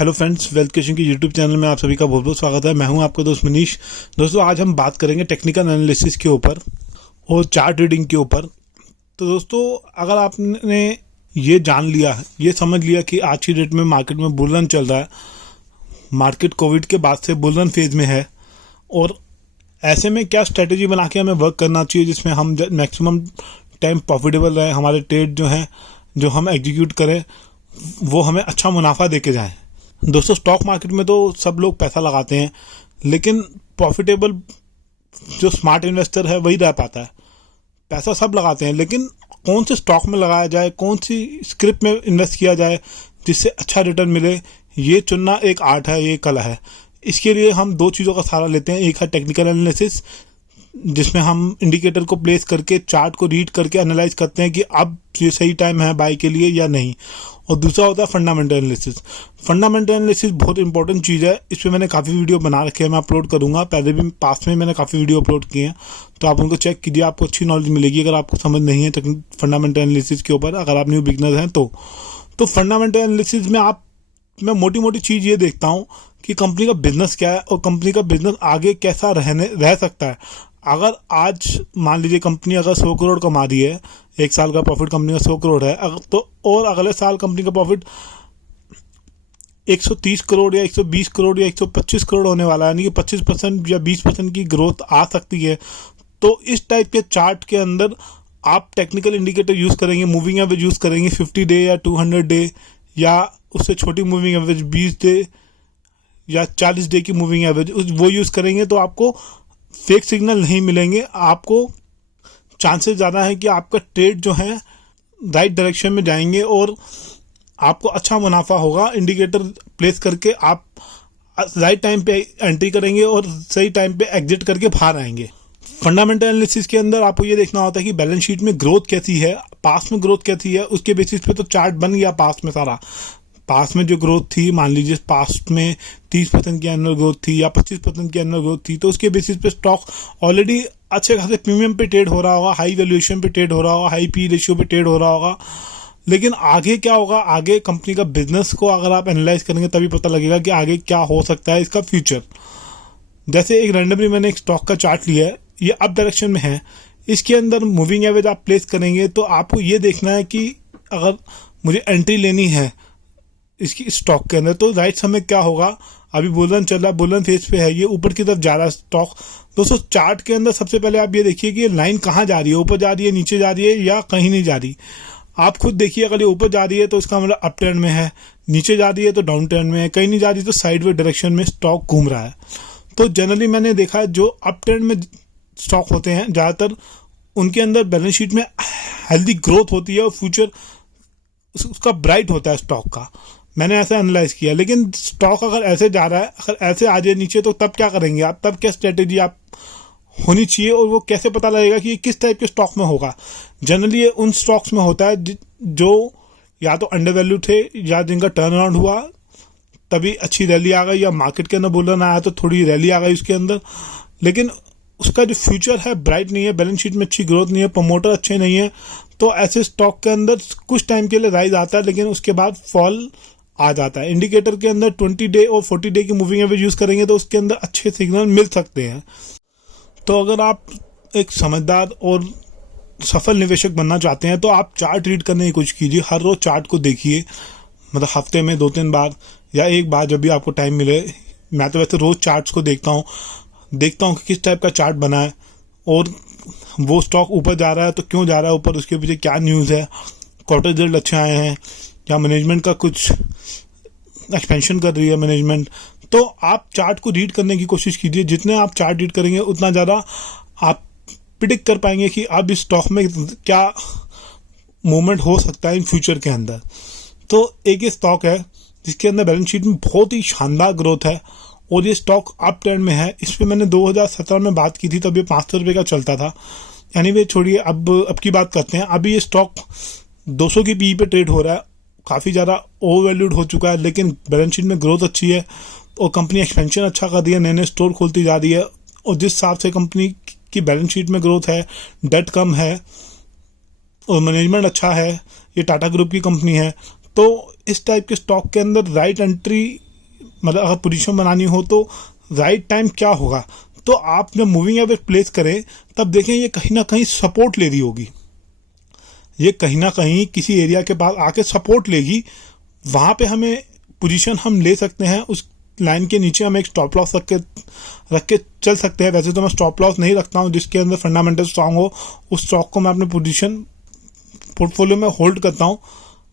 Hello friends, wealth question की YouTube channel में आप सभी का बहुत बहुत स्वागत है। मैं हूं आपका दोस्त मनीष। दोस्तों, आज हम बात करेंगे टेक्निकल एनालिसिस के ऊपर और चार्ट रीडिंग के ऊपर। तो दोस्तों, अगर आपने ये जान लिया, ये समझ लिया कि आज की डेट में मार्केट में बुल रन चल रहा है, मार्केट कोविड के बाद से बुल रन फेज में है, और ऐसे में क्या स्ट्रेटेजी बना के हमें वर्क करना चाहिए जिसमें हम मैक्सिमम टाइम प्रॉफिटेबल रहे, हमारे ट्रेड जो हैं जो हम एग्जीक्यूट करें वो हमें अच्छा मुनाफा दे के जाए। दोस्तों, स्टॉक मार्केट में तो सब लोग पैसा लगाते हैं, लेकिन प्रॉफिटेबल जो स्मार्ट इन्वेस्टर है वही रह पाता है। पैसा सब लगाते हैं, लेकिन कौन से स्टॉक में लगाया जाए, कौन सी स्क्रिप्ट में इन्वेस्ट किया जाए जिससे अच्छा रिटर्न मिले, ये चुनना एक आर्ट है, ये कला है। इसके लिए हम दो चीज़ों का सहारा लेते हैं। एक है टेक्निकल एनालिसिस, जिसमें हम इंडिकेटर को प्लेस करके चार्ट को रीड करके एनालाइज करते हैं कि अब ये सही टाइम है बाई के लिए या नहीं। और दूसरा होता है फंडामेंटल एनालिसिस। फंडामेंटल एनालिसिस बहुत इंपॉर्टेंट चीज़ है। इस पर मैंने काफ़ी वीडियो बना रखे हैं, मैं अपलोड करूँगा। पहले भी पास में मैंने काफ़ी वीडियो अपलोड किए हैं, तो आप उनको चेक कीजिए, आपको अच्छी नॉलेज मिलेगी। अगर आपको समझ नहीं है फंडामेंटल एनालिसिस के ऊपर, अगर आप न्यू बिगनर हैं तो फंडामेंटल एनालिसिस में मैं मोटी मोटी चीज़ ये देखता हूँ कि कंपनी का बिजनेस क्या है और कंपनी का बिजनेस आगे कैसा रह सकता है। अगर आज मान लीजिए कंपनी अगर 100 करोड़ कमा रही है, एक साल का प्रॉफिट कंपनी का 100 करोड़ है, तो और अगले साल कंपनी का प्रॉफिट 130 करोड़ या 120 करोड़ या 125 करोड़ होने वाला है, यानी कि 25% या 20% की ग्रोथ आ सकती है। तो इस टाइप के चार्ट के अंदर आप टेक्निकल इंडिकेटर यूज़ करेंगे, मूविंग एवरेज यूज़ करेंगे, 50 डे या 200 डे या उससे छोटी मूविंग एवरेज 20 डे या 40 डे की मूविंग एवरेज, वो यूज़ करेंगे तो आपको फेक सिग्नल नहीं मिलेंगे। आपको चांसेस ज़्यादा है कि आपका ट्रेड जो है राइट डायरेक्शन में जाएंगे और आपको अच्छा मुनाफा होगा। इंडिकेटर प्लेस करके आप राइट टाइम पे एंट्री करेंगे और सही टाइम पे एग्जिट करके बाहर आएंगे। फंडामेंटल एनालिसिस के अंदर आपको ये देखना होता है कि बैलेंस शीट में ग्रोथ कैसी है, पास्ट में ग्रोथ कैसी है, उसके बेसिस पे तो चार्ट बन गया। पास्ट में जो ग्रोथ थी, मान लीजिए पास्ट में 30% की एनुअल ग्रोथ थी या 25% की एनुअल ग्रोथ थी, तो उसके बेसिस पे स्टॉक ऑलरेडी अच्छे खासे प्रीमियम पे ट्रेड हो रहा होगा, हाई वैल्यूएशन पे ट्रेड हो रहा होगा, हाई पी रेशियो पे ट्रेड हो रहा होगा। लेकिन आगे क्या होगा, आगे कंपनी का बिजनेस को अगर आप एनालाइज करेंगे तभी पता लगेगा कि आगे क्या हो सकता है इसका फ्यूचर। जैसे एक रैंडमली मैंने एक स्टॉक का चार्ट लिया है, ये अप डायरेक्शन में है, इसके अंदर मूविंग एवरेज आप प्लेस करेंगे तो आपको ये देखना है कि अगर मुझे एंट्री लेनी है इसकी स्टॉक के अंदर तो राइट समय क्या होगा। अभी बुल चल रहा है, बुल फेज पे है, ये ऊपर की तरफ जा रहा है स्टॉक। दोस्तों, चार्ट के अंदर सबसे पहले आप ये देखिए कि ये लाइन कहाँ जा रही है, ऊपर जा रही है, नीचे जा रही है या कहीं नहीं जा रही। आप खुद देखिए, अगर ये ऊपर जा रही है तो इसका मतलब अप ट्रेंड में है, नीचे जा रही है तो डाउन ट्रेंड में है, कहीं नहीं जा रही तो साइडवे डायरेक्शन में स्टॉक घूम रहा है। तो जनरली मैंने देखा है जो अप ट्रेंड में स्टॉक होते हैं ज़्यादातर उनके अंदर बैलेंस शीट में हेल्दी ग्रोथ होती है और फ्यूचर उसका ब्राइट होता है स्टॉक का। मैंने ऐसा एनालाइज किया। लेकिन स्टॉक अगर ऐसे जा रहा है, अगर ऐसे आ जाए नीचे, तो तब क्या करेंगे आप, तब क्या स्ट्रेटेजी आप होनी चाहिए और वो कैसे पता लगेगा कि ये किस टाइप के स्टॉक में होगा। जनरली ये उन स्टॉक्स में होता है जो या तो अंडर वैल्यू थे या जिनका टर्न अराउंड हुआ तभी अच्छी रैली आ गई, या मार्केट के अंदर बुल रन आया तो थोड़ी रैली आ गई उसके अंदर, लेकिन उसका जो फ्यूचर है ब्राइट नहीं है, बैलेंस शीट में अच्छी ग्रोथ नहीं है, प्रमोटर अच्छे नहीं है, तो ऐसे स्टॉक के अंदर कुछ टाइम के लिए राइज आता है लेकिन उसके बाद फॉल आ जाता है। इंडिकेटर के अंदर 20 डे और 40 डे की मूविंग एवरेज यूज़ करेंगे तो उसके अंदर अच्छे सिग्नल मिल सकते हैं। तो अगर आप एक समझदार और सफल निवेशक बनना चाहते हैं तो आप चार्ट रीड करने की कोशिश कीजिए। हर रोज़ चार्ट को देखिए, मतलब हफ्ते में 2-3 बार या एक बार जब भी आपको टाइम मिले। मैं तो वैसे रोज़ चार्ट्स को देखता हूँ कि किस टाइप का चार्ट बना है और वो स्टॉक ऊपर जा रहा है तो क्यों जा रहा है ऊपर, उसके पीछे क्या न्यूज़ है, क्वार्टर रिजल्ट अच्छे आए हैं या मैनेजमेंट का कुछ एक्सपेंशन कर रही है मैनेजमेंट। तो आप चार्ट को रीड करने की कोशिश कीजिए। जितने आप चार्ट रीड करेंगे उतना ज़्यादा आप प्रिडिक्ट कर पाएंगे कि अब इस स्टॉक में क्या मूवमेंट हो सकता है इन फ्यूचर के अंदर। तो एक ये स्टॉक है जिसके अंदर बैलेंस शीट में बहुत ही शानदार ग्रोथ है और ये स्टॉक अप ट्रेंड में है। इस पर मैंने 2017 में बात की थी, तब ये 500 रुपये का चलता था। यानी वे छोड़िए, अब की बात करते हैं। अभी ये स्टॉक 200 की पी पे ट्रेड हो रहा है, काफ़ी ज़्यादा ओवर वैल्यूड हो चुका है, लेकिन बैलेंस शीट में ग्रोथ अच्छी है और कंपनी एक्सपेंशन अच्छा कर रही है, नए नए स्टोर खोलती जा रही है। और जिस हिसाब से कंपनी की बैलेंस शीट में ग्रोथ है, डेट कम है और मैनेजमेंट अच्छा है, ये टाटा ग्रुप की कंपनी है, तो इस टाइप के स्टॉक के अंदर राइट एंट्री मतलब अगर पोजीशन बनानी हो तो राइट टाइम क्या होगा। तो आप जब मूविंग एवरेज प्लेस करें तब देखें ये कहीं ना कहीं सपोर्ट ले रही होगी, ये कहीं ना कहीं किसी एरिया के पास आके सपोर्ट लेगी, वहाँ पे हमें पोजीशन हम ले सकते हैं। उस लाइन के नीचे हम एक स्टॉप लॉस रख के चल सकते हैं। वैसे तो मैं स्टॉप लॉस नहीं रखता हूँ, जिसके अंदर फंडामेंटल स्ट्रांग हो उस स्टॉक को मैं अपने पोजीशन पोर्टफोलियो में होल्ड करता हूँ,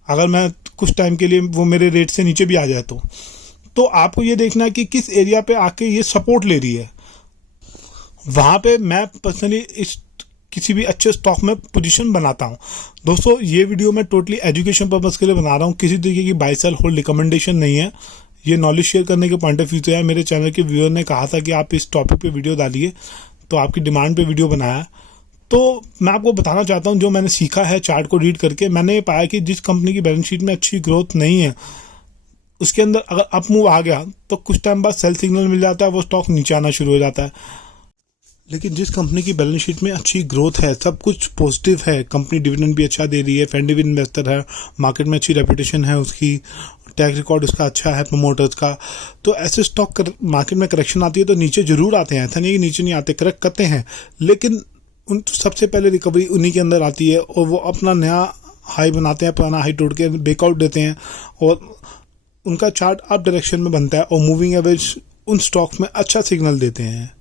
अगर मैं कुछ टाइम के लिए वो मेरे रेट से नीचे भी आ जाए तो आपको ये देखना है कि किस एरिया पे आके ये सपोर्ट ले रही है, वहाँ पे मैं पर्सनली इस किसी भी अच्छे स्टॉक में पोजीशन बनाता हूँ। दोस्तों ये वीडियो मैं टोटली एजुकेशन पर्पज़ के लिए बना रहा हूँ, किसी तरीके की बाय सेल होल्ड रिकमेंडेशन नहीं है, ये नॉलेज शेयर करने के पॉइंट ऑफ व्यू से है। मेरे चैनल के व्यूअर ने कहा था कि आप इस टॉपिक पे वीडियो डालिए, तो आपकी डिमांड पे वीडियो बनाया। तो मैं आपको बताना चाहता हूँ जो मैंने सीखा है चार्ट को रीड करके, मैंने ये पाया कि जिस कंपनी की बैलेंस शीट में अच्छी ग्रोथ नहीं है, उसके अंदर अगर अप मूव आ गया तो कुछ टाइम बाद सेल सिग्नल मिल जाता है, वो स्टॉक नीचे आना शुरू हो जाता है। लेकिन जिस कंपनी की बैलेंस शीट में अच्छी ग्रोथ है, सब कुछ पॉजिटिव है, कंपनी डिविडेंड भी अच्छा दे रही है, फ्रेंडली इन्वेस्टर है, मार्केट में अच्छी रेपुटेशन है उसकी, टैक्स रिकॉर्ड उसका अच्छा है प्रमोटर्स का, तो ऐसे स्टॉक मार्केट में करेक्शन आती है तो नीचे जरूर आते हैं, ऐसा नहीं कि नीचे नहीं आते, करेक्ट करते हैं, लेकिन उन सबसे पहले रिकवरी उन्हीं के अंदर आती है और वो अपना नया हाई बनाते हैं, पुराना हाई तोड़ के ब्रेकआउट देते हैं और उनका चार्ट अप डायरेक्शन में बनता है और मूविंग एवरेज उन स्टॉक्स में अच्छा सिग्नल देते हैं।